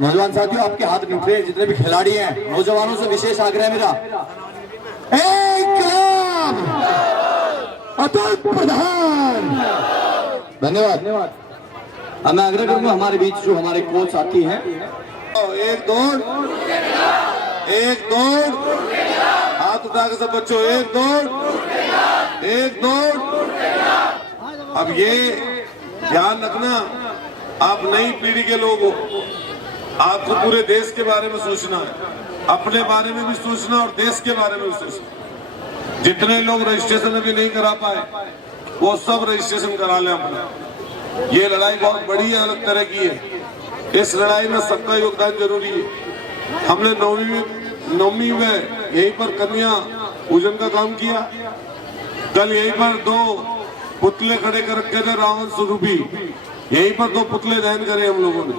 नौजवान साथियों, आपके हाथ नहीं उठ रहे, जितने भी खिलाड़ी हैं नौजवानों से विशेष आग्रह है मेरा, अतुल प्रधान। धन्यवाद। अब मैं आग्रह करूंगा हमारे बीच जो हमारे कोच साथी हैं, एक दौड़, हाथ उठा के सब बच्चों, एक दौड़। अब ये ध्यान रखना, आप नई पीढ़ी के लोग हो, आपको पूरे देश के बारे में सोचना है, अपने बारे में भी सोचना और देश के बारे में भी सोचना। जितने लोग रजिस्ट्रेशन अभी नहीं करा पाए वो सब रजिस्ट्रेशन करा लें अपना। ये लड़ाई बहुत बड़ी है, अलग तरह की है। इस लड़ाई में सबका योगदान जरूरी है। हमने नवमी में यहीं पर कन्या पूजन का काम किया। कल यहीं पर 2 पुतले खड़े कर रखे थे, रावण स्वरूपी। यहीं पर 2 पुतले दहन करे हम लोगों ने,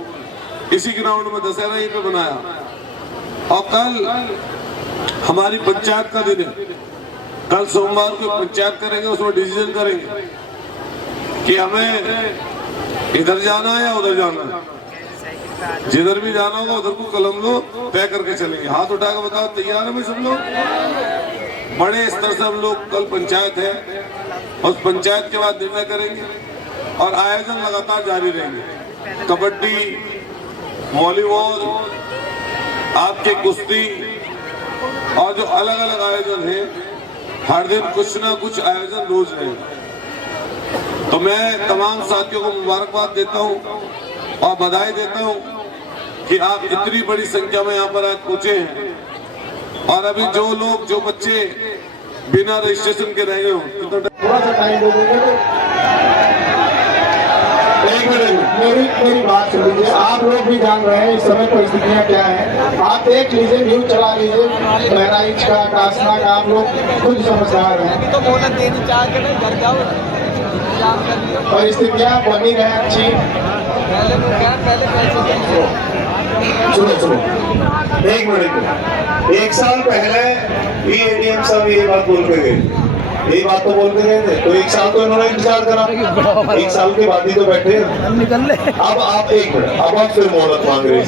इसी ग्राउंड में दशहरा यहीं पे बनाया। और कल हमारी पंचायत का दिन है, कल सोमवार को पंचायत करेंगे, उसमें डिसीजन करेंगे कि हमें इधर जाना है या उधर जाना है। जिधर भी जाना होगा उधर को कलम लो, तय करके चलेंगे। हाथ उठा के बताओ, तैयार है भाई सब लोग? बड़े स्तर से हम लोग कल पंचायत है, उस पंचायत के बाद निर्णय करेंगे और आयोजन लगातार जारी रहेंगे। कबड्डी, वॉलीबॉल, आपके कुश्ती और जो अलग अलग आयोजन है, हर दिन कुछ ना कुछ आयोजन रोज रहेगा। तो मैं तमाम साथियों को मुबारकबाद देता हूँ और बधाई देता हूँ कि आप इतनी बड़ी संख्या में यहाँ पर आज पहुंचे हैं। और अभी जो लोग, जो बच्चे बिना रजिस्ट्रेशन के रह गए हो, थोड़ा सा टाइम दे देंगे। मेरी बात सुन लीजिए, आप लोग भी जान रहे हैं इस समय परिस्थितियाँ क्या है। आप देख लीजिए, न्यूज चला लीजिए, बहराइच का, कासना का, आप लोग खुद समझदार हैं। तो बोला देनी चाह के नहीं घर जाओ, परिस्थितियाँ बनी रहे अच्छी। सुनो 1 मिनट। 1 साल पहले भी एडीएम साहब ये बात बोल के गए, यही बात तो बोल के गए थे। तो 1 साल तो इन्होंने इंतजार करा, 1 साल के बाद ही तो बैठे। अब आप 1 मिनट, अब आप फिर मोहलत मांग रहे हैं।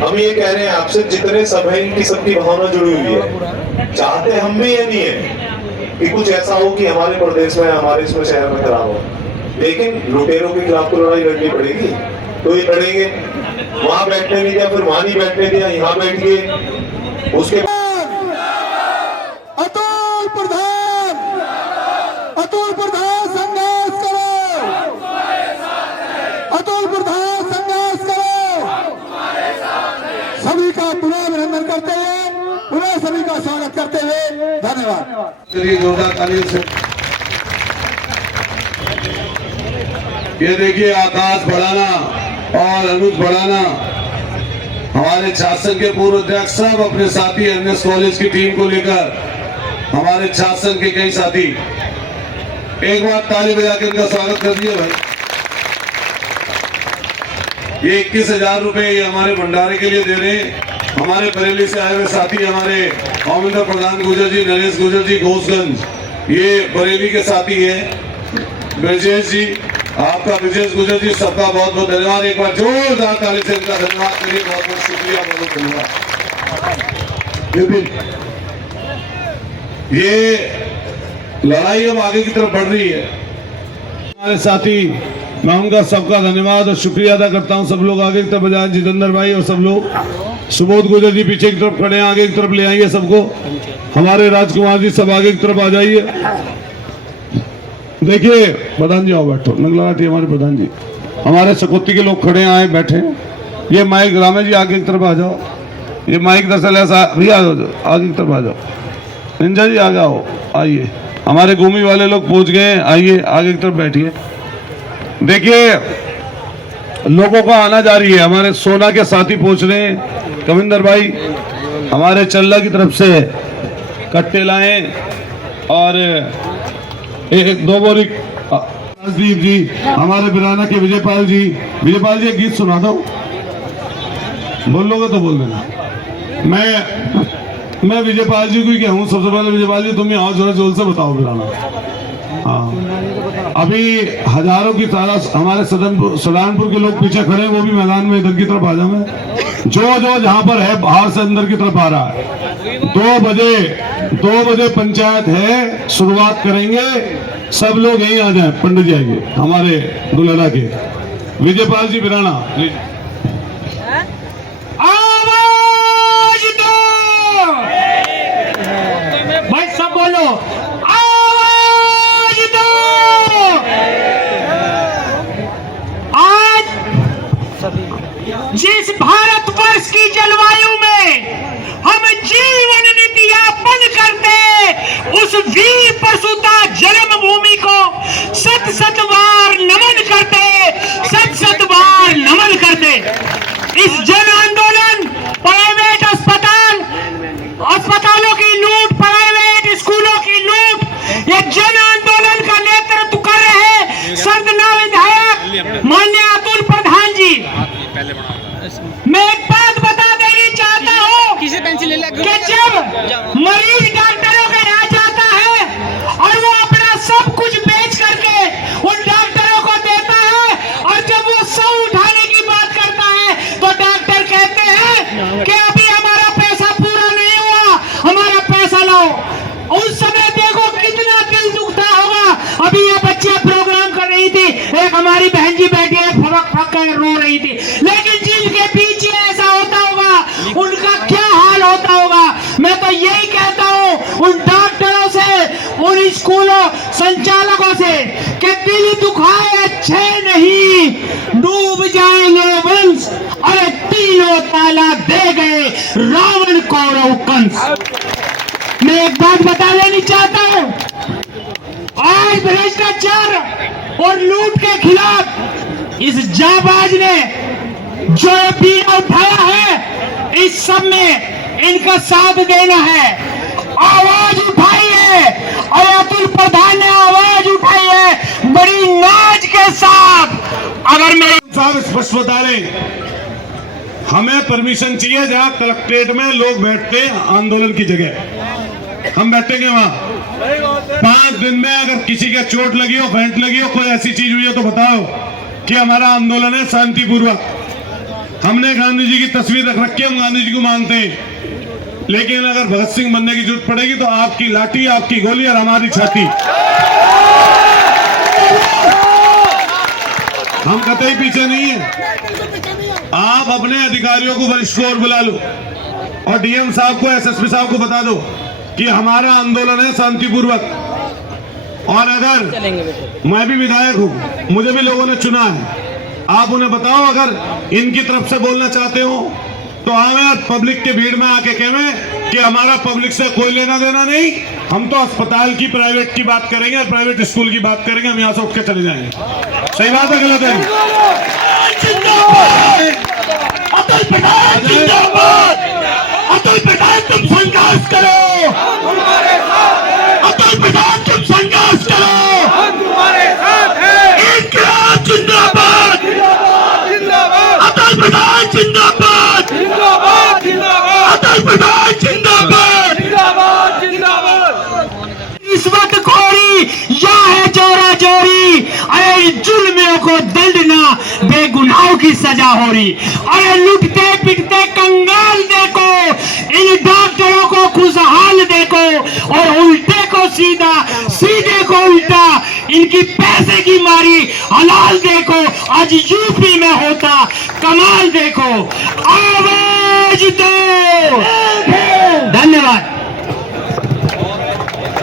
हम ये कह रहे हैं आपसे, जितने सब है इनकी सबकी भावना जुड़ी हुई है। चाहते हम भी ये नहीं है कि कुछ ऐसा हो कि हमारे प्रदेश में, हमारे इसमें शहर में खराब हो, लेकिन लुटेरों के खिलाफ तो लड़ाई लड़नी पड़ेगी। तो ये लड़ेंगे। वहां बैठने नहीं दिया, फिर वहां नहीं बैठने दिया, यहाँ बैठ गए। उसके अतुल प्रधान संघर्ष करो, अतुल प्रधान संघर्ष करो। सभी का पुनः अभिनंदन करते हुए, पुनः सभी का स्वागत करते हुए धन्यवाद। चलिए जोरदार तालियों से। ये देखिए, आकाश बढ़ाना और अनुज बढ़ाना, हमारे छात्र संघ के पूर्व अध्यक्ष सब अपने साथी एनएस कॉलेज की टीम को लेकर, हमारे छात्र संघ के कई साथी, एक बार ताली बजा के उनका स्वागत कर दिया भाई। ये 21,000 रुपए हमारे भंडारे के लिए दे रहे हैं। हमारे बरेली से आए हुए साथी, हमारे अमरिंदर प्रधान गुजर जी, नरेश गुजर जी, घोषगंज, ये बरेली के साथी हैं। ब्रजेश जी, आपका ब्रजेश गुजर जी, सबका बहुत बहुत धन्यवाद। एक बार जोरदार ताली से इनका धन्यवाद करिए। बहुत बहुत शुक्रिया, बहुत बहुत धन्यवाद। ये लड़ाई अब आगे की तरफ बढ़ रही है। हमारे साथी, मैं उनका सबका धन्यवाद और शुक्रिया अदा करता हूं। सब लोग आगे की तरफ बजाय, जितेंद्र भाई और सब लोग, सुबोध गुजर जी पीछे की तरफ खड़े हैं, आगे की तरफ ले आइए सबको। हमारे राजकुमार जी सब आगे की तरफ आ जाइए। देखिए प्रधान जी, आओ बैठो। नगलाटी हमारे प्रधान जी, हमारे सकोती के लोग खड़े आए बैठे। ये माइक रामे जी आगे की तरफ आ जाओ। ये माइक दरअसल ऐसा भी आ जाओ, आगे की तरफ आ जाओ। निंजा जी आ जाओ, आइए। हमारे घूमी वाले लोग पहुंच गए, आइए आगे की तरफ बैठिए। देखिए, लोगों का आना जारी है। हमारे सोना के साथी पहुंच रहे हैं। कविंदर भाई हमारे चल्ला की तरफ से कट्टे लाए और 1-2 बोरी। राजदीप जी, हमारे बिराना के विजयपाल जी, एक गीत सुना दो। बोल लोगे तो बोल देना। मैं विजयपाल जी को क्या हूँ, सबसे पहले विजयपाल जी तुम यहाँ जोर जोर से बताओ बिराना। हाँ, अभी हजारों की तादाद, हमारे सदनपुर के लोग पीछे खड़े हैं, वो भी मैदान में इधर की तरफ आ जाओ। जो जो जहां पर है बाहर से अंदर की तरफ आ रहा है। 2 बजे पंचायत है, शुरुआत करेंगे। सब लोग यहीं आ जाएं। पंडित जी आएंगे हमारे दुलेरा के, विजयपाल जी बिराना। आवाज दो भाई, सब बोलो आवाज दो। आज जिस भारतवर्ष की जलवायु में हम जीवन नीति यापन करते, उस वीर प्रसूता जन्मभूमि को सत सत बार नमन करते, सत सत बार नमन करते। इस जन आंदोलन, प्राइवेट अस्पतालों की लूट, प्राइवेट स्कूलों की लूट, ये जन आंदोलन का नेतृत्व कर रहे सर्वदलीय विधायक माननीय अतुल प्रधान जी। मैं एक बात बता देनी चाहता हूँ कि जब मरीज डॉक्टरों के यहाँ जाता है और वो अपना सब कुछ बेच करके उन डॉक्टरों को देता है, और जब वो सौ उठाने की बात करता है तो डॉक्टर कहते हैं कि अभी हमारा पैसा पूरा नहीं हुआ, हमारा पैसा लाओ। उस समय देखो कितना दिल दुखता होगा। अभी ये बच्चियां प्रोग्राम कर रही थी, एक हमारी बहन जी बैठी है फरक फक कर रो रही थी, लेकिन जिनके पीछे ऐसा होता होगा उनका क्या हाल होता होगा। मैं तो यही कहता हूँ उन डॉक्टरों से, उन स्कूलों संचालकों से कि दिल दुखाए अच्छे नहीं, डूब जाएंगे वंश। अरे तीनों ताला दे गए रावण कौरव कंस। मैं एक बात बता देनी चाहता हूँ, आज भ्रष्टाचार और लूट के खिलाफ इस जाबाज ने जो बीड़ा उठाया है, इस सब में इनका साथ देना है। आवाज उठाई है और अतुल प्रधान ने आवाज उठाई है बड़ी नाच के साथ। अगर मेरे साहब स्पष्ट बता रहे, हमें परमिशन चाहिए जहां कलेक्ट्रेट में लोग बैठते हैं आंदोलन की जगह, हम बैठेंगे वहां। 5 दिन में अगर किसी के चोट लगी हो, फेंट लगी हो, कोई ऐसी चीज हुई हो तो बताओ कि हमारा आंदोलन है शांतिपूर्वक। हमने गांधी जी की तस्वीर रख रखी है, हम गांधी जी को मानते हैं, लेकिन अगर भगत सिंह बनने की जरूरत पड़ेगी तो आपकी लाठी, आपकी गोली और हमारी छाती। हम कतई पीछे नहीं है। आप अपने अधिकारियों को वरिष्ठ को और बुला लो और डीएम साहब को, एसएसपी साहब को बता दो कि हमारा आंदोलन है शांतिपूर्वक। और अगर मैं भी विधायक हूं, मुझे भी लोगों ने चुना है, आप उन्हें बताओ अगर इनकी तरफ से बोलना चाहते हो तो आवे पब्लिक के भीड़ में आके कहें कि हमारा पब्लिक से कोई लेना देना नहीं, हम तो अस्पताल की, प्राइवेट की बात करेंगे और प्राइवेट स्कूल की बात करेंगे, हम यहाँ से उठ के चले जाएंगे। सही बात है गलत है? अतुल प्रधान जिंदाबाद, अतुल प्रधान तुम संघर्ष करो, अतुल प्रधान तुम संघर्ष करो, हम तुम्हारे साथ हैं। इनकलाब जिंदाबाद, अतुल प्रधान जिंदाबाद, अतुल प्रधान जिंदाबाद, रिश्वत खोरी या है चोरा चोरी। अरे जुल्मियों को दंडना, बेगुनाहों की सजा हो रही। अरे लुटते पिटते कंगाल देखो, इन डॉक्टरों को खुशहाल देखो, और उल्टे को सीधा, सीधे को उल्टा, इनकी पैसे की मारी हलाल देखो। आज यूपी में होता कमाल देखो। आवाज दो। धन्यवाद।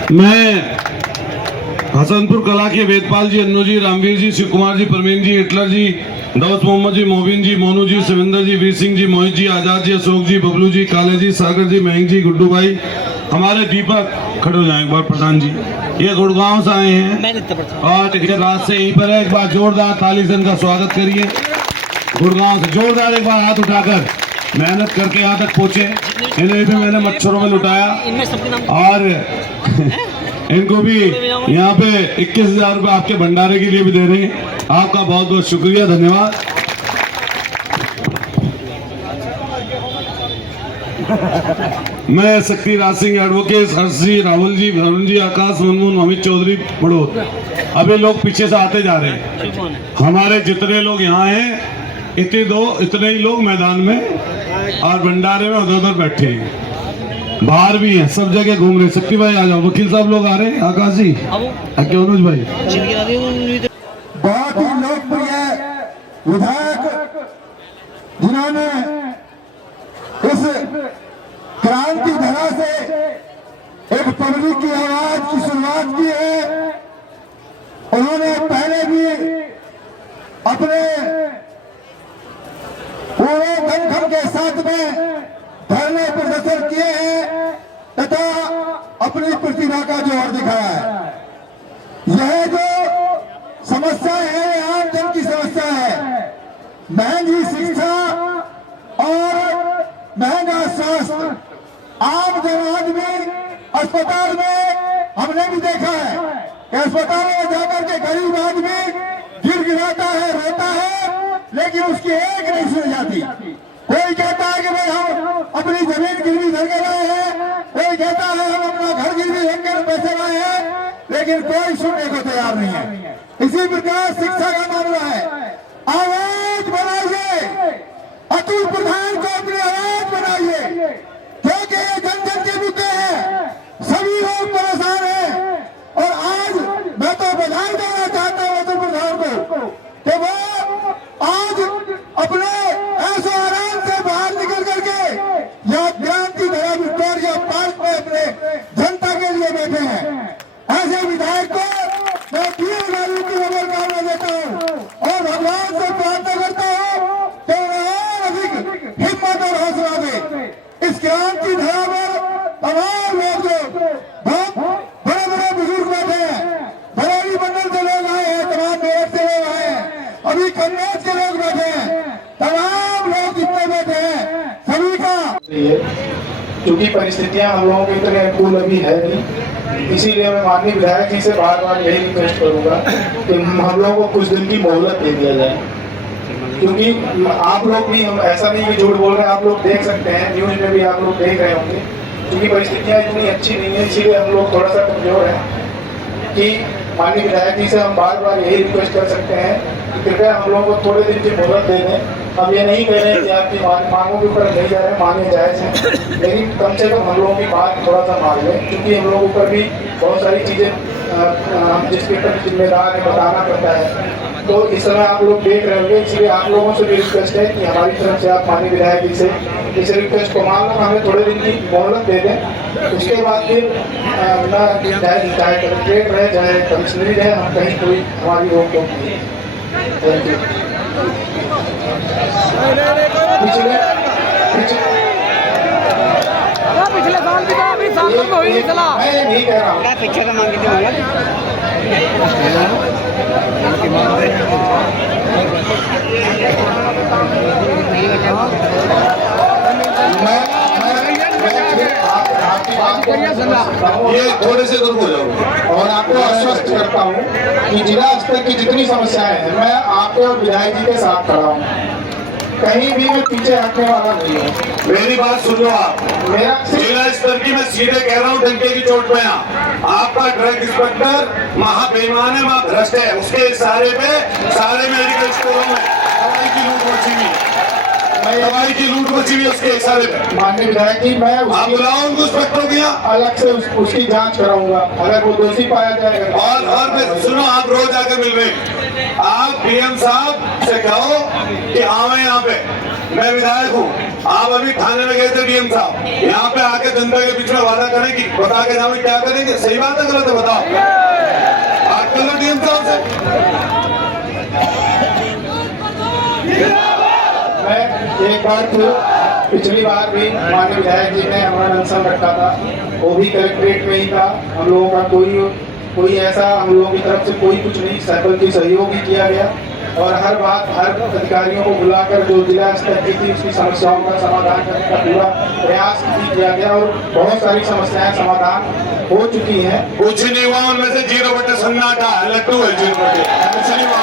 मैं हसनपुर कला के वेदपाल जी, अन्नू जी, रामवीर जी, शिव कुमार जी, परवीन जी, हिटलर जी, दाऊद मोहम्मद जी, मोबिन जी, मोनू जी, शिविंदर जी, वीर सिंह जी, मोहित जी, आजाद जी, अशोक जी, बबलू जी, काले जी, सागर जी, मयंक जी, गुड्डू भाई, हमारे दीपक, खड़े हो जाए एक बार प्रधान जी, ये गुड़गांव से आए हैं और ये रात से यहीं पर है। एक बार जोरदार ताली से इनका स्वागत करिए। गुड़गांव से जोरदार एक बार हाथ उठाकर, मेहनत करके यहाँ तक पहुंचे। इन्हें भी मैंने मच्छरों में लुटाया और इनको भी यहाँ पे 21,000 रुपये आपके भंडारे के लिए भी दे रहे हैं। आपका बहुत बहुत शुक्रिया, धन्यवाद। मैं शक्ति राज सिंह एडवोकेट, हर्ष जी, राहुल जी, भवन जी, आकाश, मनमोहन, अमित चौधरी, बड़ोद, अभी लोग पीछे से आते जा रहे हैं। हमारे जितने लोग यहाँ हैं इतने ही लोग मैदान में और भंडारे में उधर उधर बैठे हैं, बाहर भी हैं, सब जगह घूम रहे। शक्ति भाई आ जाओ, वकील साहब लोग आ रहे हैं, आकाश जी, अनुज भाई। बहुत ही लोकप्रिय विधायक जिन्होंने इस क्रांति धरा से एक पब्लिक की आवाज की शुरुआत की है। उन्होंने पहले भी अपने पूरे दमखम के साथ में धरने प्रदर्शन किए हैं तथा अपनी प्रतिभा का जोर दिखाया है। यह जो समस्या है आम जन की समस्या है, महंगी शिक्षा और महंगा स्वास्थ्य। आम जन आदमी अस्पताल में हमने भी देखा है कि अस्पताल में जाकर के गरीब आदमी गिड़गिड़ाता है, रोता है, लेकिन उसकी एक नहीं सुनी जाती। कोई कहता है कि भाई हम अपनी जमीन गिरवी धर के लाए हैं, कोई कहता है हम अपना घर गिरवी रखकर पैसे लाए हैं, लेकिन कोई सुनने को तैयार नहीं है। इसी प्रकार शिक्षा का मामला है। आवाज बनाइए, अतुल प्रधान को अपनी आवाज बनाइए, क्योंकि ये जन जन के मुद्दे हैं, सभी लोग परेशान हैं। और आज मैं तो बधाई देना चाहता हूं अतुल प्रधान को कि वो आज अपने ऐसे आराम से बाहर निकल करके यह क्रांति धरा विक्टोरिया पार्क में अपने जनता के लिए बैठे हैं। ऐसे विधायक को मैं 3,000 की शुभकामना देता हूँ और भगवान से प्रार्थना करता हूँ कि और अधिक हिम्मत और हौसला दे। इस क्रांति धरा पर तमाम लोग जो बहुत बड़े बड़े बुजुर्ग बैठे हैं, बरेली मंडल से लोग आए हैं, तमाम मेरठ से लोग आए हैं, अभी कन्नौज के लोग बैठे हैं, तमाम लोग जितने बैठे हैं सभी का। क्योंकि परिस्थितियां हम लोगों के इतने अनुकूल अभी है नहीं, इसीलिए मैं माननीय विधायक जी से बार बार यही रिक्वेस्ट करूंगा कि हम लोगों को कुछ दिन की मोहलत दे दिया जाए। क्योंकि आप लोग भी, हम ऐसा नहीं कि झूठ बोल रहे हैं, आप लोग देख सकते हैं, न्यूज में भी आप लोग देख रहे होंगे, क्योंकि परिस्थितियां इतनी अच्छी नहीं है, इसीलिए हम लोग थोड़ा सा कमजोर हैं। कि माननीय विधायक जी से हम बार बार यही रिक्वेस्ट कर सकते हैं कि कृपया हम लोगों को थोड़े दिन की मोहलत दे दें। हम ये नहीं कह रहे हैं कि आपकी मांगों के ऊपर नहीं जा रहे हैं, मांगे जायज़ हैं, लेकिन कम से कम हम लोगों की बात थोड़ा सा मान लें, क्योंकि हम लोगों पर भी बहुत सारी चीज़ें हम जिसके ऊपर जिम्मेदार है बताना पड़ता है। तो इस समय आप लोग देख रहे होंगे, इसलिए आप लोगों से भी रिक्वेस्ट है कि हमारी तरफ से आप माननीय विधायक जी से इस रिक्वेस्ट को मान लो, हमें थोड़े दिन की मोहलत दे दें। उसके बाद फिर चाहे कलेक्ट्रेट रहे, चाहे कमिश्नरी रहे, हम कहीं कोई हमारी रोक टोक नहीं। Thank you. पिछले साल भी था, अभी साल में हुई चला। मैं नहीं कह रहा हूँ, पीछे का मांग के ये थोड़े से दूर हो जाओ और आपको आश्वस्त करता हूँ कि जिला स्तर की जितनी समस्याएं हैं, मैं आपके और विधायक जी के साथ खड़ा हूँ, कहीं भी मैं पीछे हटने वाला नहीं हूँ। मेरी बात सुन लो आप, मेरा जिला स्तर की मैं सीधे कह रहा हूँ, डंके की चोट पे आपका ड्रग इंस्पेक्टर महाबेईमान है, महाभ्रष्ट है, उसके इशारे पे सारे मेडिकल स्टोरों में दवाई की लूट मची हुई, उसके इशारे पे। माननीय विधायक जी, मैं आप बुलाओ उनको इंस्पेक्टरों की, अलग से उसकी जांच कराऊंगा अगर वो दोषी पाया जाएगा। और फिर सुनो, आप रोज आकर मिल रहे हैं, आप डीएम साहब से कहो कि आवे यहाँ पे, मैं विधायक हूँ, आप अभी थाने में गए थे डीएम साहब, यहाँ पे आके जनता के बीच में वादा करें कि बता के जाओ क्या करेंगे, सही बात है गलत है बताओ, बात कर लो डीएम साहब से। मैं एक बार फिर, पिछली बार भी माननीय विधायक जी ने हमारा अनशन रखा था, वो भी कलेक्ट्रेट में ही था, हम लोगों का कोई ऐसा हम लोगों की तरफ से कोई कुछ नहीं, सर्कल की सहयोग ही किया गया और हर बात हर अधिकारियों को बुलाकर जो जिला स्तर की थी उसकी समस्याओं का समाधान करने का पूरा प्रयास किया गया और बहुत सारी समस्याएं समाधान हो चुकी हैं। कुछ नहीं हुआ उनमें से, 0 बटे सन्नाटा लट्टू है 0 बटे, कुछ नहीं हुआ।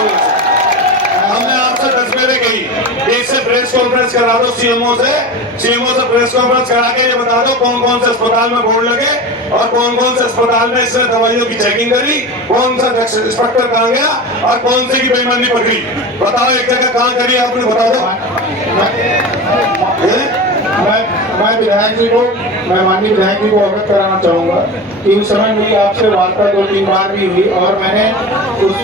हमने आपसे 10 मेरे गई कि इससे प्रेस कॉन्फ्रेंस करा दो सीएमओ से प्रेस कॉन्फ्रेंस करा के ये बता दो कौन कौन से अस्पताल में बोर्ड लगे और कौन कौन से अस्पताल में इसने दवाइयों की चेकिंग करी, कौन सा इंस्पेक्टर कहाँ गया और कौन से की बेईमानी पकड़ी। बताओ एक जगह कहाँ करी आपने, बता दो। मैं विधायक जी को, मैं माननीय विधायक जी को अवगत कराना चाहूंगा कि उस समय मेरी आपसे वार्ता 2-3 बार भी हुई और मैंने उस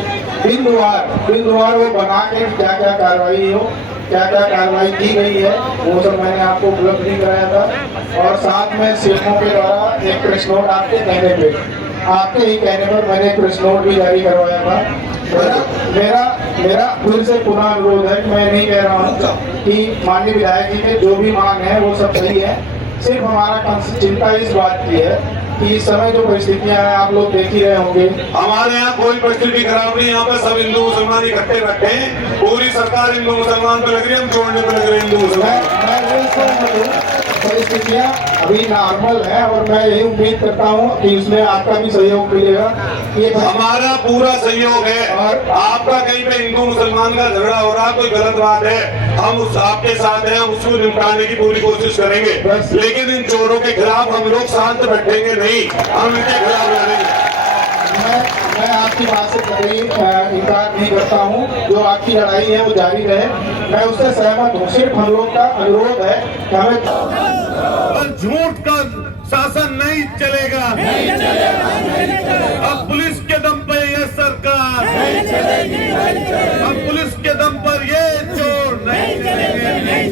बिंदुवार वो बना के क्या क्या कार्रवाई की गई है वो सब मैंने आपको उपलब्ध नहीं कराया था। और साथ में सीएमओ के द्वारा एक प्रेस नोट आपके ही कहने पर मैंने एक प्रेस नोट भी जारी करवाया था। मेरा फिर से पुनः अनुरोध है कि मैं नहीं कह रहा हूँ कि माननीय विधायक जी के जो भी मांग है वो सब सही है, सिर्फ हमारा चिंता इस बात की है कि इस समय जो परिस्थितियां हैं आप लोग देख ही रहे होंगे। हमारे यहाँ कोई परिस्थिति खराब नहीं, यहाँ पे सब हिंदू मुसलमान इकट्ठे बैठे हैं, पूरी सरकार हिंदू मुसलमान पे लग रही है, हम छोड़ने पे लग रहे हैं हिंदू मुसलमान। परिस्थितियां अभी नॉर्मल है और मैं यही उम्मीद करता हूँ कि उसमें आपका भी सहयोग मिलेगा। ये हमारा पूरा सहयोग है और आपका कहीं पे हिंदू मुसलमान का झगड़ा हो रहा कोई गलत बात है, हम उस आपके साथ हैं, हम उसको निपटाने की पूरी कोशिश करेंगे, लेकिन इन चोरों के खिलाफ हम लोग शांत बैठेंगे नहीं, हम इनके खिलाफ लड़ेंगे। मैं आपकी बात से कभी इनकार नहीं करता हूँ, जो आपकी लड़ाई है वो जारी रहे, मैं उससे सहमत हूँ। सिर्फ हम लोग का अनुरोध है कि हमें झूठ का शासन नहीं चलेगा, अब पुलिस के दम पर ये सरकार, अब पुलिस के दम पर ये चोर नहीं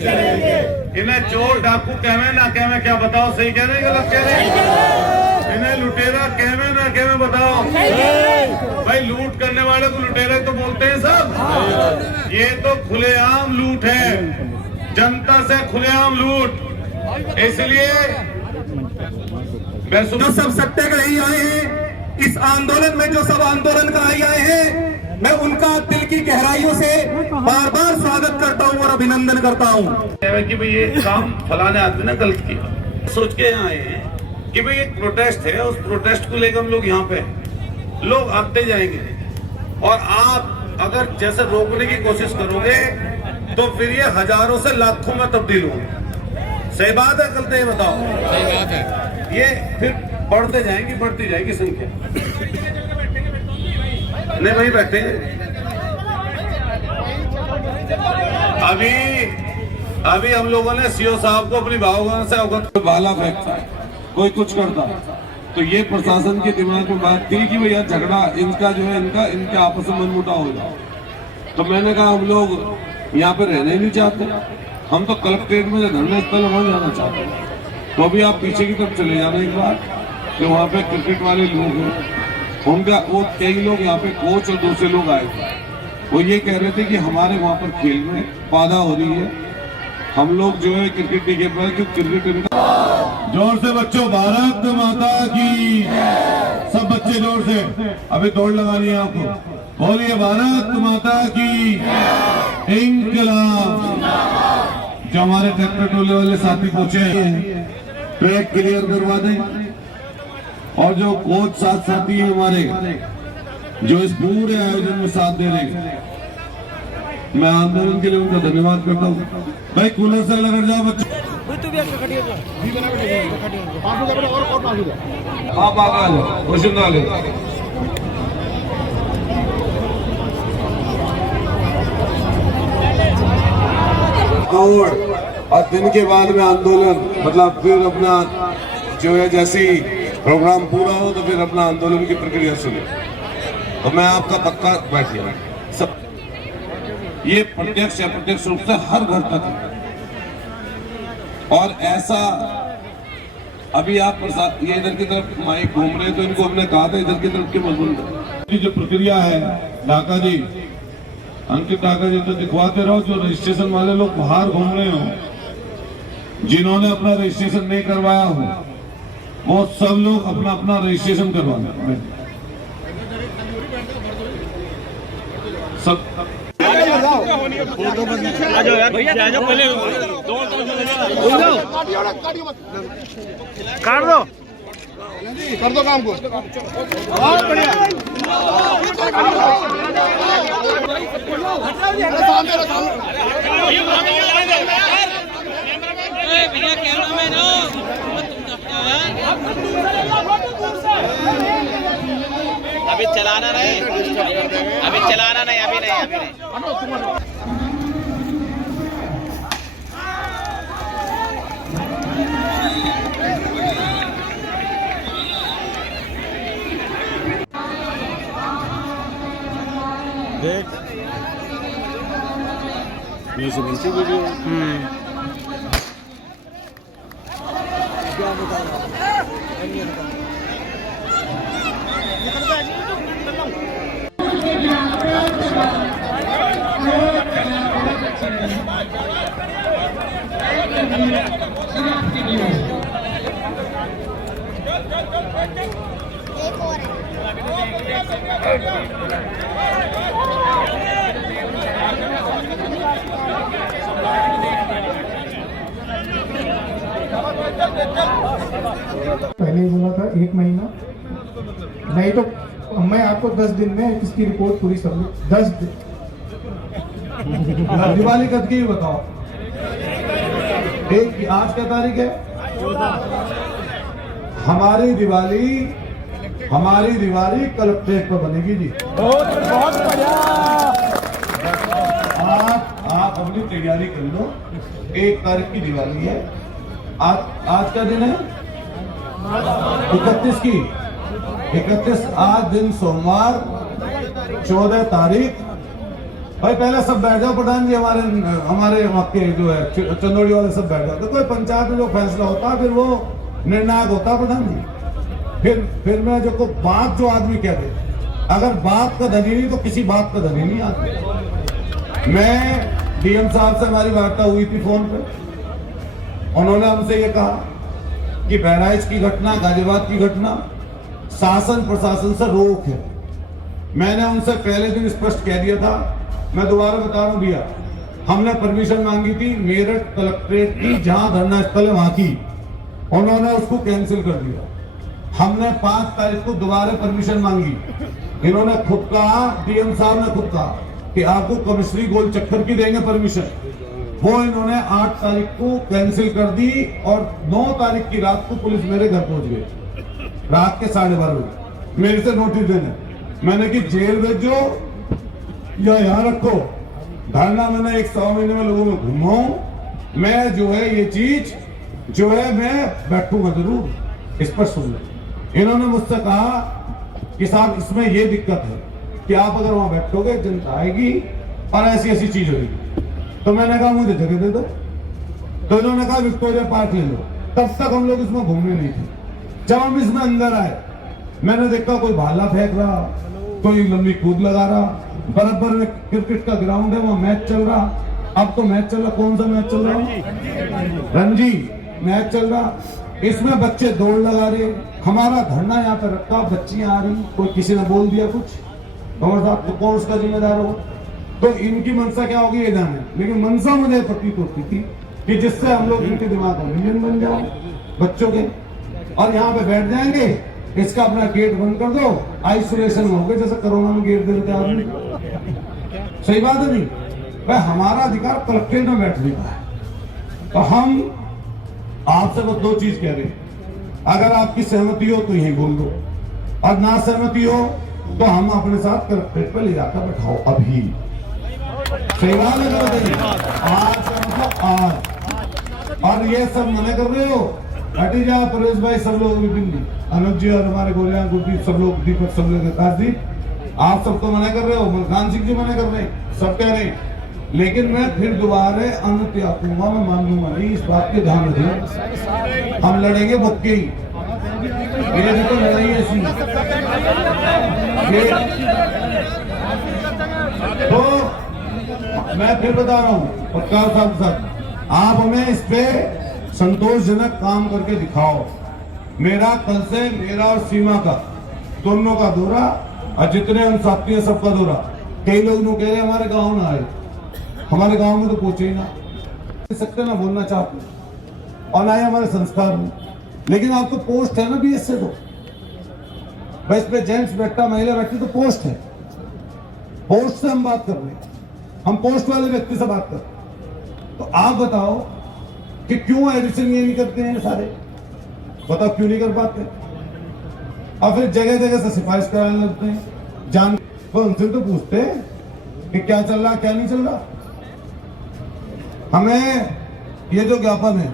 चलेंगे। इन्हें चोर डाकू कहवे ना कहवे, क्या बताओ, सही कह रहे गलत कह रहे? इन्हें लुटेरा कहवे ना कहवे, बताओ भाई। लूट करने वाले को लुटेरे तो बोलते हैं सब, ये तो खुलेआम लूट है, जनता से खुलेआम लूट। इसलिए जो सब सत्याग्रही आए हैं इस आंदोलन में, जो सब आंदोलन कराई आए हैं, मैं उनका दिल की गहराइयों से बार बार स्वागत करता हूं और अभिनंदन करता हूं कि भाई ये काम फलाने आदमी ने गलत किया, सोच के यहाँ आए हैं कि भाई एक प्रोटेस्ट है, उस प्रोटेस्ट को लेकर हम लोग यहाँ पे लोग आते जाएंगे, और आप अगर जैसे रोकने की कोशिश करोगे तो फिर ये हजारों से लाखों में तब्दील होंगे। सही बात है, गलत है? बताओ। सही बात है। ये फिर बढ़ती जाएगी संख्या। नहीं वही बैठे अभी हम लोगों ने सीओ साहब को अपनी भावना से अवगत, भाला फेंकता है कोई कुछ करता है, तो ये प्रशासन के दिमाग में बात थी कि भैया झगड़ा इनका जो है इनके आपस में मनमुटाव हो जाए। तो मैंने कहा हम लोग यहाँ पे रहना ही नहीं चाहते, हम तो कलेक्ट्रेट में धरना स्थल वहां जाना चाहते हैं। तो अभी आप पीछे की तरफ चले जाना एक बार, कि वहाँ पे क्रिकेट वाले लोग हैं, उनका वो कई लोग यहाँ पे कोच और दूसरे लोग आए थे, वो ये कह रहे थे कि हमारे वहाँ पर खेल में बाधा हो रही है, हम लोग जो है क्रिकेट नहीं खेल पाए क्योंकि क्रिकेट। जोर से बच्चों, भारत माता की, सब बच्चे जोर से, अभी दौड़ लगानी है आपको, बोलिए भारत माता की इंकलाब। जो हमारे ट्रैक्टर टोले वाले साथी पहुंचे हैं, ट्रैक क्लियर करवा दें, और जो कोच साथी हैं हमारे जो इस पूरे आयोजन में साथ दे रहे हैं, मैं आंदोलन के लिए उनका धन्यवाद करता हूँ। भाई कूलर से लग जाओ बच्चों, आप आगे आ जाओ, वशिंदा ले और दिन के बाद में आंदोलन, मतलब फिर अपना जो है जैसे ही प्रोग्राम पूरा हो तो फिर अपना आंदोलन की प्रक्रिया शुरू। तो मैं आपका पक्का बैठिए सब, ये प्रत्यक्ष अप्रत्यक्ष रूप से हर घर तक है। और ऐसा अभी आप ये इधर की तरफ माइक घूम रहे हैं, तो इनको हमने कहा था इधर की तरफ के मजबूत की जो प्रक्रिया है, ढाका जी, अंकित ढाका जी, तो दिखवाते रहो। जो रजिस्ट्रेशन वाले लोग बाहर घूम रहे हो, जिन्होंने अपना रजिस्ट्रेशन नहीं करवाया हो, वो सब लोग अपना अपना रजिस्ट्रेशन करवा लें सब। कर दो काम को, बहुत बढ़िया। अभी चलाना नहीं, अभी चलाना नहीं, अभी नहीं, अभी नहीं। पहले ही बोला था 1 महीना, नहीं तो मैं आपको 10 दिन में इसकी रिपोर्ट पूरी सबमिट 10 दिन। दिवाली कब की बताओ? एक आज क्या तारीख है? हमारी दिवाली कलेक्ट्रेट पर बनेगी जी। बहुत बढ़िया। आप अपनी तैयारी कर लो। 1 तारीख की दिवाली है। आज का दिन है 31 की। 31 आज दिन सोमवार, 14 तारीख। भाई पहले सब बैठ जाओ प्रधान जी, हमारे वहाँ के जो है चंदौड़ी वाले सब बैठ जाओ। तो कोई पंचायत में जो फैसला होता है फिर वो निर्णायक होता है प्रधान जी। फिर मैं जो बात जो आदमी कह दे, अगर बात का धनी नहीं तो किसी बात का धनी नहीं आदमी। मैं डीएम साहब से हमारी वार्ता हुई थी फोन पे। उन्होंने हमसे ये कहा कि बहराइच की घटना, गाजियाबाद की घटना शासन प्रशासन से रोक है। मैंने उनसे पहले दिन स्पष्ट कह दिया था, मैं दोबारा बता रहा हूं भैया, हमने परमिशन मांगी थी मेरठ कलेक्ट्रेट की, जहां धरना स्थल है वहां की। उन्होंने उसको कैंसिल कर दिया। हमने 5 तारीख को दोबारा परमिशन मांगी। इन्होंने खुद कहा, डीएम साहब ने खुद कहा कि आपको कमिश्नरी गोल चक्कर की देंगे परमिशन। वो इन्होंने 8 तारीख को कैंसिल कर दी और 9 तारीख की रात को पुलिस मेरे घर पहुंच गई, रात के 12:30 बजे मेरे से नोटिस देने। मैंने कि जेल भेजो या यहाँ रखो, धरना मैंने 100 महीने में लोगों में घुमाऊं। मैं जो है ये चीज जो है मैं बैठूंगा जरूर, इस पर सुन ले। इन्होंने मुझसे कहा कि साहब इसमें ये दिक्कत है कि आप अगर वहां बैठोगे जनता आएगी और ऐसी ऐसी चीज होगी। तो मैंने कहा मुझे जगह दे दो। तो इन्होंने कहा विक्टोरिया पार्क ले लो। तब तक हम लोग इसमें घूमने नहीं थे। जब हम इसमें अंदर आए, मैंने देखा कोई भाला फेंक रहा, कोई लंबी कूद लगा रहा, बराबर में क्रिकेट का ग्राउंड है, वहां मैच चल रहा। अब तो मैच चल रहा, कौन सा मैच चल रहा? रणजी मैच चल रहा। इसमें बच्चे दौड़ लगा रहे। हमारा धरना यहाँ पे रखा, बच्चियां आ रही, कोई किसी ने बोल दिया कुछ, हमारे साथ तो कौन उसका जिम्मेदार हो? तो इनकी मनसा क्या होगी ये जाने, लेकिन मनसा मुझे प्रतीत होती थी कि जिससे हम लोग इनके दिमाग में मिलियन बन जाओ बच्चों के, और यहाँ पे बैठ जाएंगे, इसका अपना गेट बंद कर दो, आइसोलेशन में होंगे जैसे कोरोना में गेट दे देते आदमी। सही बात है नहीं भाई? हमारा अधिकार कलेक्ट्रेट में बैठने का है। तो हम आपसे बस 2 चीज कह रहे हैं, अगर आपकी सहमति हो तो यही बोल दो, और ना सहमति हो तो हम अपने साथ कलेक्ट्रेट पे ले जाकर बैठाओ अभी। सही बात है? आज और ये सब मना कर रहे हो, हटी जा परेश भाई, सब लोग विपिन, अनुज जी और हमारे गोलियां गुरदीप, सब लोग दीपक, सब लोग आकाशदीप, आप सब तो मना कर रहे हो, मलखान सिंह जी मना कर रहे हैं, सब कह रहे हैं। लेकिन मैं फिर दोबारा अन्न त्यागूंगा, मैं मान लूंगा नहीं, इस बात के ध्यान रखिए। हम लड़ेंगे बुक्के ही, ये देखो लड़ाई ऐसी। तो मैं फिर बता रहा हूँ पत्रकार साहब के साथ, आप हमें इस पे संतोषजनक काम करके दिखाओ। मेरा कल से मेरा और सीमा का दोनों का दौरा, और जितने हम साथी हैं सबका दौरा। कई लोग कह रहे हमारे गांव ना आए, हमारे गांव में तो पहुंचे ही ना सकते, ना बोलना चाहते और ना ही हमारे संस्कार में। लेकिन आपको पोस्ट है ना बीएस से, तो बस पे जेंट्स बैठता महिला बैठती तो पोस्ट है, पोस्ट से हम बात कर रहे हैं, हम पोस्ट वाले व्यक्ति से बात कर रहे हैं। तो आप बताओ कि क्यों एडिशन ये नहीं करते हैं सारे, बताओ क्यों नहीं कर पाते। और फिर जगह जगह से सिफारिश कराने लगते हैं, जान तो उनसे तो पूछते हैं कि क्या चल रहा क्या नहीं चल रहा। हमें ये जो ज्ञापन है,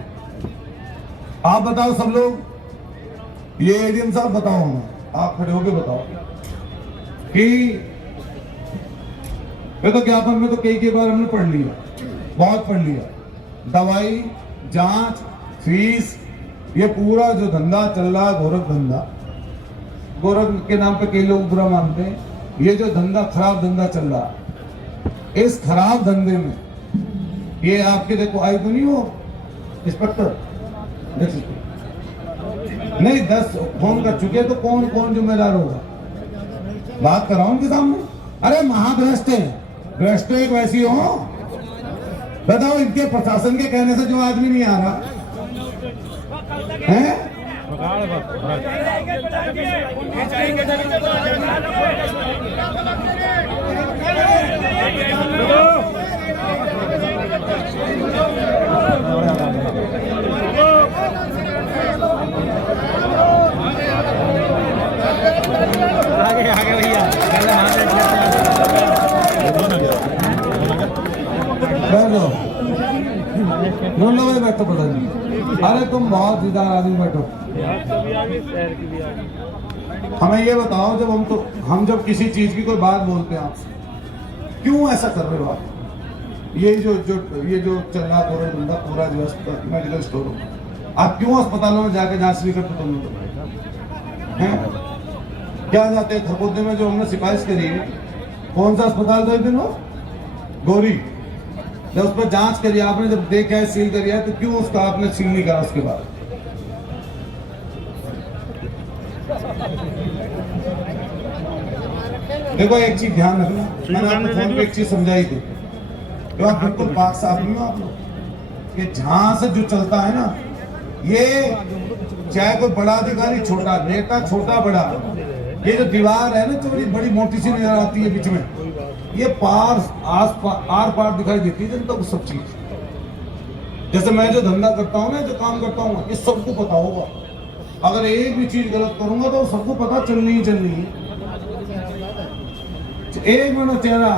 आप बताओ सब लोग, ये एडीएम साहब बताओ, हमें आप खड़े होके बताओ कि ये तो ज्ञापन में तो कई बार हमने पढ़ लिया, बहुत पढ़ लिया, दवाई जांच फीस, ये पूरा जो धंधा चल रहा है गोरख धंधा, गोरख के नाम पे कई लोग बुरा मानते हैं, ये जो धंधा खराब धंधा चल रहा है, इस खराब धंधे में ये आपके देखो आई तो नहीं हो इंस्पेक्टर नहीं 10 फोन कर चुके तो कौन कौन जिम्मेदार होगा, बात कराओ उनके सामने। अरे महाभ्रष्ट है, भ्रष्ट एक वैसी हो, बताओ इनके प्रशासन के कहने से जो आदमी नहीं आ रहा है, आगे भैया ढूंढो भाई, बैठो पता नहीं, अरे तुम बहुत सीधा आदमी, बैठो। हमें ये बताओ, हम जब किसी चीज की कोई बात बोलते हैं आपसे, क्यों ऐसा कर रहे हो आप? ये जो चल रहा पूरा जो मेडिकल स्टोर हो, आप क्यों अस्पतालों में जाके जांच नहीं करते तुम लोग हैं? क्या जाते हैं खरगोदे में जो हमने सिफारिश करी है, कौन सा अस्पताल था दिन वो गौरी, जब उस पर जांच करी आपने, जब देखा है सील करी है, तो क्यों उसका आपने सील नहीं करा उसके बाद? देखो एक चीज ध्यान रखना, मैंने आपको फोन पे एक चीज समझाई थी, जो आप बिल्कुल पाक साफ नहीं हो आप लोग, कि जहां से जो चलता है ना, ये चाहे कोई बड़ा अधिकारी छोटा नेता, छोटा बड़ा, ये जो दीवार है ना जो बड़ी मोटी सी नजर आती है बीच में, ये आर पार दिखाई देती है जनता को सब चीज। जैसे मैं जो धंधा करता हूँ ना, जो काम करता हूँ, ये सबको पता होगा, अगर एक भी चीज गलत करूंगा तो सबको पता चलनी ही चलनी है। एक मिनट चेहरा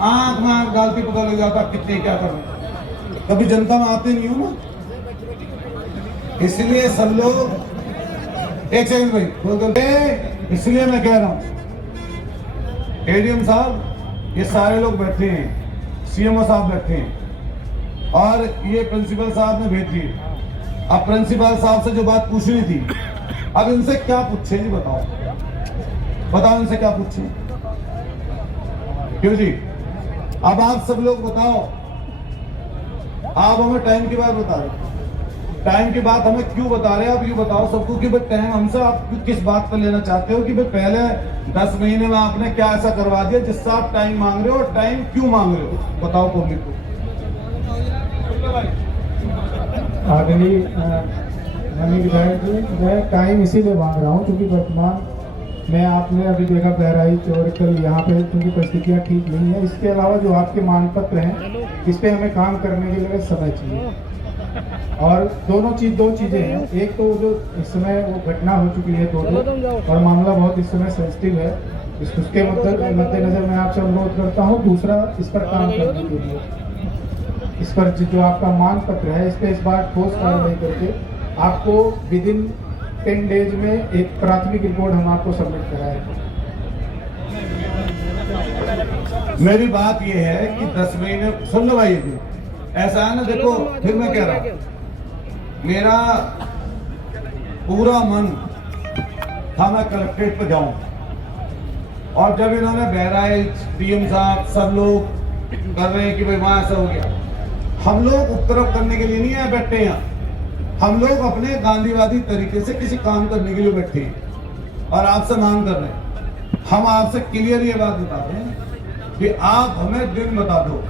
आंख में आंख डालते पता लग जाता कितने क्या कर रहे, कभी जनता में आते नहीं हो ना, इसलिए सब लोग एक सेकंड भाई, इसलिए मैं कह रहा हूं एडीएम साहब, ये सारे लोग बैठे हैं, सीएमओ साहब बैठे हैं, और ये प्रिंसिपल साहब ने भेज दिए। अब प्रिंसिपल साहब से जो बात पूछनी थी, अब इनसे क्या पूछे जी, बताओ इनसे क्या पूछे, क्यों जी? अब आप सब लोग बताओ, आप हमें टाइम की बात बता रहे, टाइम की बात हमें क्यों बता रहे हैं? आप ये बताओ सबको कि भाई टाइम हमसे आप किस बात पर लेना चाहते हो, कि भाई पहले 10 महीने में आपने क्या ऐसा करवा दिया जिससे आप टाइम मांग रहे हो, और टाइम क्यों मांग रहे हो, बताओ पब्लिक को। आदरणीय माननीय विधायक जी, मैं टाइम इसीलिए मांग रहा हूँ क्योंकि वर्तमान में आपने अभी देखा बहराइच और कल यहाँ पे क्योंकि परिस्थितियाँ ठीक नहीं है, इसके अलावा जो आपके मांग पत्र हैं, इस पे हमें काम करने के लिए समय चाहिए। और दो चीज़ें हैं, एक तो जो इस समय वो घटना हो चुकी है दो और मामला बहुत इस समय सेंसिटिव है, उसके मद्देनजर मैं आपसे अनुरोध करता हूँ। दूसरा, इस पर काम करने के लिए, इस पर जो आपका मांग पत्र है, इस पर इस बार ठोस कार्रवाई करके आपको विदिन 10 डेज में एक प्राथमिक रिपोर्ट हम आपको सबमिट कराएंगे। मेरी बात ये है कि 10 महीने सुन लो भाई, ऐसा है ना, देखो फिर मैं कह रहा हूं, मेरा पूरा मन था मैं कलेक्ट्रेट पे जाऊं, और जब इन्होंने बहराइच डीएम साहब सब लोग कर रहे हैं कि भाई वहां ऐसा हो गया, हम लोग उपद्रव करने के लिए नहीं आए बैठे हैं, हम लोग अपने गांधीवादी तरीके से किसी काम करने के लिए बैठे हैं और आपसे मांग कर रहे हैं। हम आपसे क्लियर ये बात बताते हैं कि आप हमें दिन बता दो।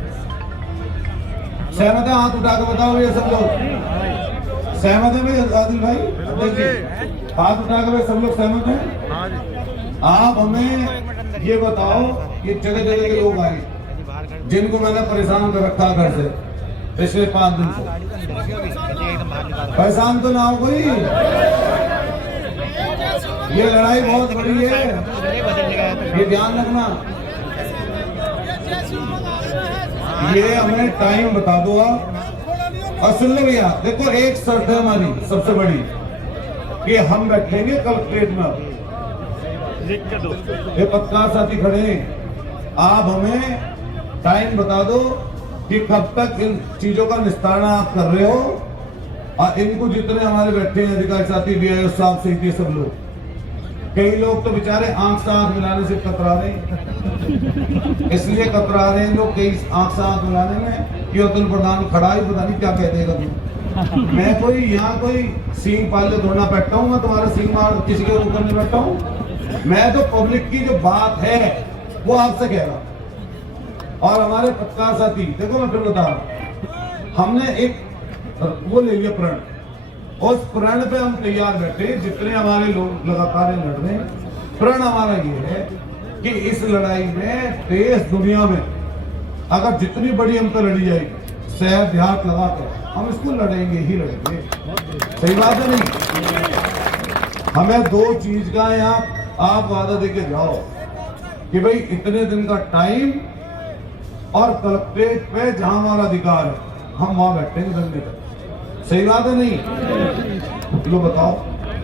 सहमत है? हाथ उठा के बताओ ये सब लोग सहमत है भाई? आदिल भाई हाथ उठा के भाई सब लोग सहमत हैं? आप हमें ये बताओ कि जगह जगह के लोग आए जिनको मैंने परेशान कर रखा घर से पिछले 5 दिन से, परेशान तो ना हो कोई। ये लड़ाई बहुत बड़ी है, ये ध्यान रखना। ये हमें टाइम बता दो आप। और सुन लो भैया, देखो एक शर्त है हमारी सबसे बड़ी कि हम बैठेंगे कलेक्ट्रेट में। ये पत्रकार साथी खड़े हैं, आप हमें टाइम बता दो कि कब तक इन चीजों का निस्तारण आप कर रहे हो। और इनको जितने हमारे बैठे हैं अधिकारी साथी, DIO साहब से ये सब लोग, कई लोग तो बेचारे आंख से आंख मिलाने से कतरा रहे हैं। इसलिए कतरा रहे हैं लोग कई आंख से आंख मिलाने में कि अतुल प्रधान खड़ा ही पता नहीं क्या कह देगा। मैं कोई यहाँ कोई सींग पाले थोड़ा बैठा हूँ, मैं तुम्हारे सींग मार किसी के ऊपर नहीं बैठा हूँ। मैं तो पब्लिक की जो बात है वो आपसे कह रहा। और हमारे पत्रकार साथी देखो, मैं फिर बता रहा हूं, हमने एक वो ले लिया प्रण, उस प्रण पे हम तैयार बैठे। जितने हमारे लोग लगातार लड़ रहे हैं, प्रण हमारा ये है कि इस लड़ाई में देश दुनिया में अगर जितनी बड़ी हम पे लड़ी जाएगी, शहर देहात लगा कर हम इसको लड़ेंगे ही लड़ेंगे। सही बात है नहीं? हमें 2 चीज का यहाँ आप वादा देके जाओ कि भाई इतने दिन का टाइम और कलेक्ट्रेट पे जहां हमारा अधिकार है हम वहां बैठेंगे धरने पर। सही बात है नहीं? लो बताओ।